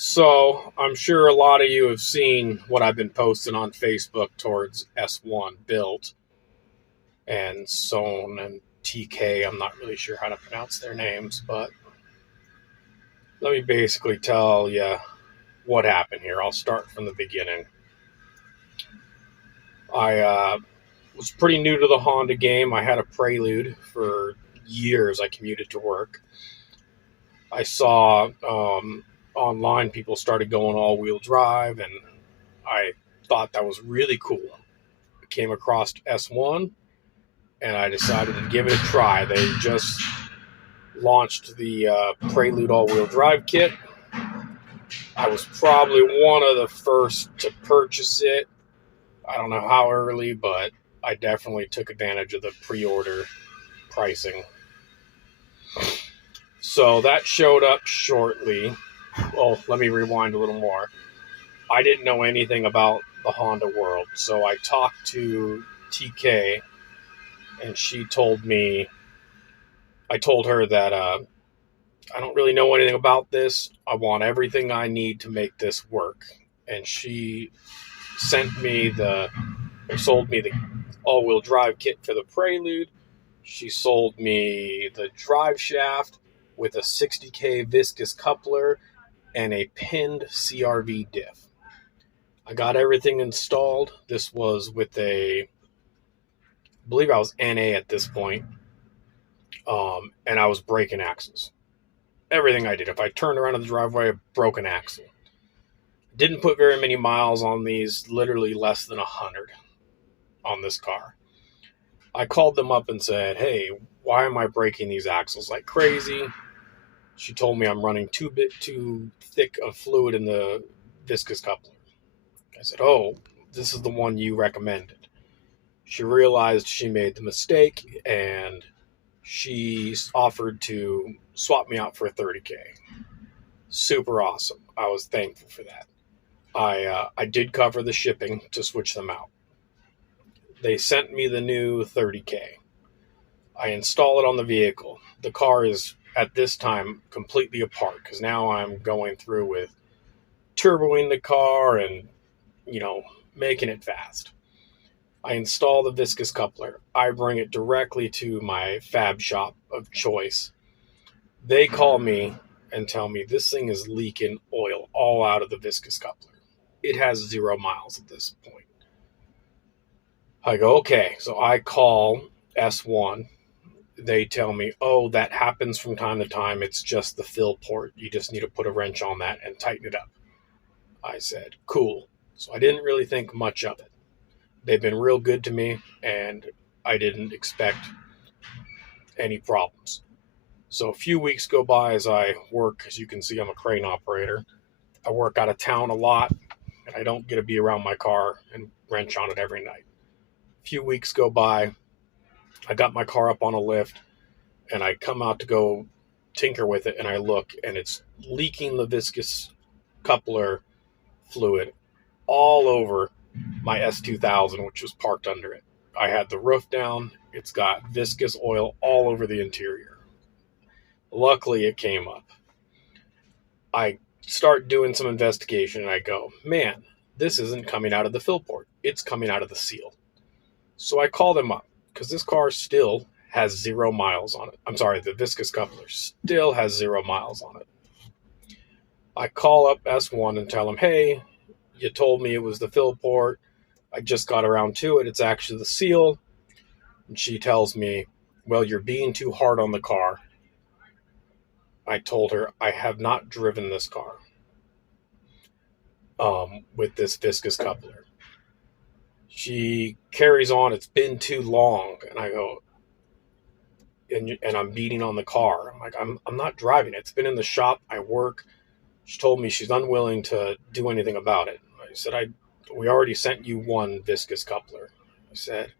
So I'm sure a lot of you have seen what I've been posting on Facebook towards S1 built and Son and TK. I'm not really sure how to pronounce their names, but let me basically tell you what happened here. I'll start from the beginning. I was pretty new to the Honda game. I had a Prelude for years. I commuted to work. I saw online people started going all-wheel drive, and I thought that was really cool. Came across S1 and I decided to give it a try. They just launched the Prelude all-wheel drive kit. I was probably one of the first to purchase it. I don't know how early, but I definitely took advantage of the pre-order pricing. So that showed up shortly. Well, let me rewind a little more. I didn't know anything about the Honda world, so I talked to TK, and I told her that I don't really know anything about this. I want everything I need to make this work. And she sold me the all-wheel drive kit for the Prelude. She sold me the drive shaft with a 60K viscous coupler and a pinned CRV diff. I got everything installed. This was with I believe I was NA at this point, and I was breaking axles. Everything I did. If I turned around in the driveway, I broke an axle. Didn't put very many miles on these, literally less than 100 on this car. I called them up and said, hey, why am I breaking these axles like crazy? She told me I'm running too thick of fluid in the viscous coupler. I said, oh, this is the one you recommended. She realized she made the mistake, and she offered to swap me out for a 30K. Super awesome. I was thankful for that. I did cover the shipping to switch them out. They sent me the new 30K. I install it on the vehicle. The car is, at this time, completely apart because now I'm going through with turboing the car and, making it fast. I install the viscous coupler. I bring it directly to my fab shop of choice. They call me and tell me this thing is leaking oil all out of the viscous coupler. It has 0 miles at this point. I go, okay. So I call S1. They tell me, oh, that happens from time to time. It's just the fill port. You just need to put a wrench on that and tighten it up. I said, cool. So I didn't really think much of it. They've been real good to me, and I didn't expect any problems. So a few weeks go by as I work. As you can see, I'm a crane operator. I work out of town a lot, and I don't get to be around my car and wrench on it every night. A few weeks go by. I got my car up on a lift, and I come out to go tinker with it, and I look, and it's leaking the viscous coupler fluid all over my S2000, which was parked under it. I had the roof down. It's got viscous oil all over the interior. Luckily, it came up. I start doing some investigation, and I go, man, this isn't coming out of the fill port. It's coming out of the seal. So I call them up, because this car still has 0 miles on it. I'm sorry, the viscous coupler still has 0 miles on it. I call up S1 and tell them, hey, you told me it was the fill port. I just got around to it. It's actually the seal. And she tells me, well, you're being too hard on the car. I told her I have not driven this car with this viscous coupler. She carries on, it's been too long. And I go, and I'm beating on the car. I'm like, I'm not driving it. It's been in the shop. I work. She told me she's unwilling to do anything about it. I said, we already sent you one viscous coupler. I said,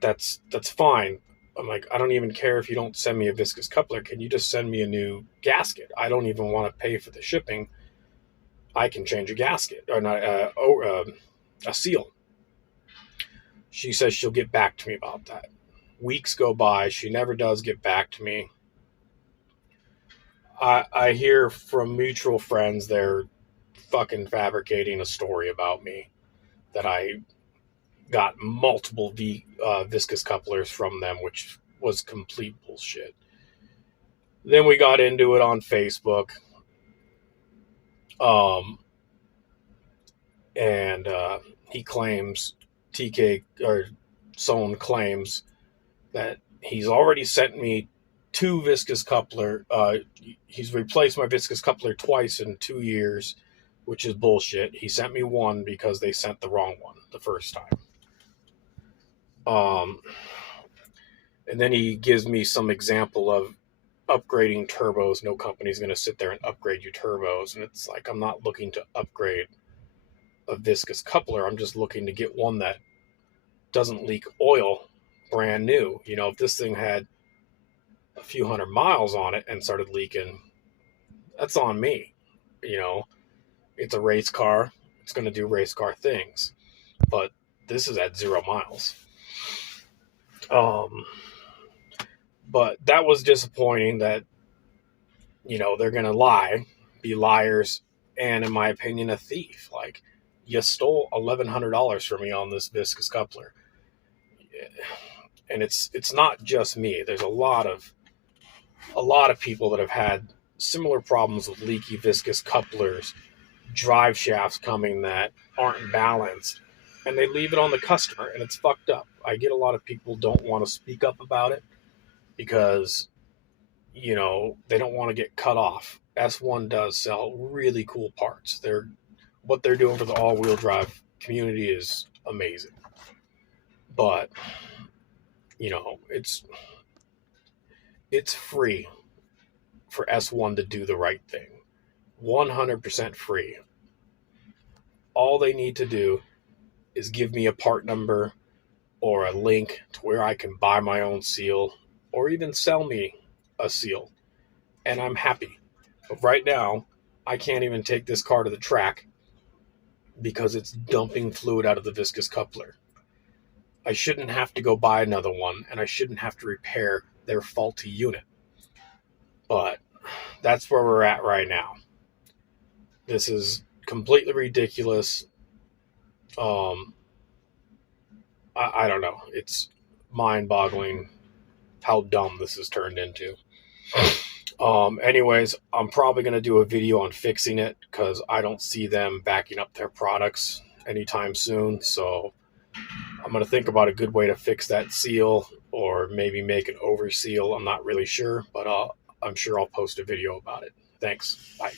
that's fine. I'm like, I don't even care if you don't send me a viscous coupler. Can you just send me a new gasket? I don't even want to pay for the shipping. I can change a gasket or not a seal. She says she'll get back to me about that. Weeks go by. She never does get back to me. I hear from mutual friends they're fucking fabricating a story about me that I got multiple viscous couplers from them, which was complete bullshit. Then we got into it on Facebook. And he claims, TK or Sohn claims that he's already sent me 2 viscous coupler. He's replaced my viscous coupler twice in 2 years, which is bullshit. He sent me one because they sent the wrong one the first time. And then he gives me some example of upgrading turbos. No company's going to sit there and upgrade you turbos. And it's like, I'm not looking to upgrade a viscous coupler. I'm just looking to get one that doesn't leak oil brand new. You know, if this thing had a few hundred miles on it and started leaking, that's on me. You know, it's a race car. It's going to do race car things. But this is at 0 miles. But that was disappointing that, you know, they're going to be liars, and in my opinion, a thief. Like, you stole $1,100 from me on this viscous coupler. And it's not just me. There's a lot of people that have had similar problems with leaky viscous couplers, drive shafts coming that aren't balanced, and they leave it on the customer, and it's fucked up. I get a lot of people don't want to speak up about it because, you know, they don't want to get cut off. S1 does sell really cool parts. What they're doing for the all-wheel drive community is amazing. But, you know, it's free for S1 to do the right thing. 100% free. All they need to do is give me a part number or a link to where I can buy my own seal, or even sell me a seal, and I'm happy. But right now, I can't even take this car to the track because it's dumping fluid out of the viscous coupler. I shouldn't have to go buy another one, and I shouldn't have to repair their faulty unit. But that's where we're at right now. This is completely ridiculous. I don't know. It's mind-boggling how dumb this has turned into. Anyways, I'm probably going to do a video on fixing it because I don't see them backing up their products anytime soon. So I'm going to think about a good way to fix that seal, or maybe make an over seal. I'm not really sure, but I'm sure I'll post a video about it. Thanks. Bye.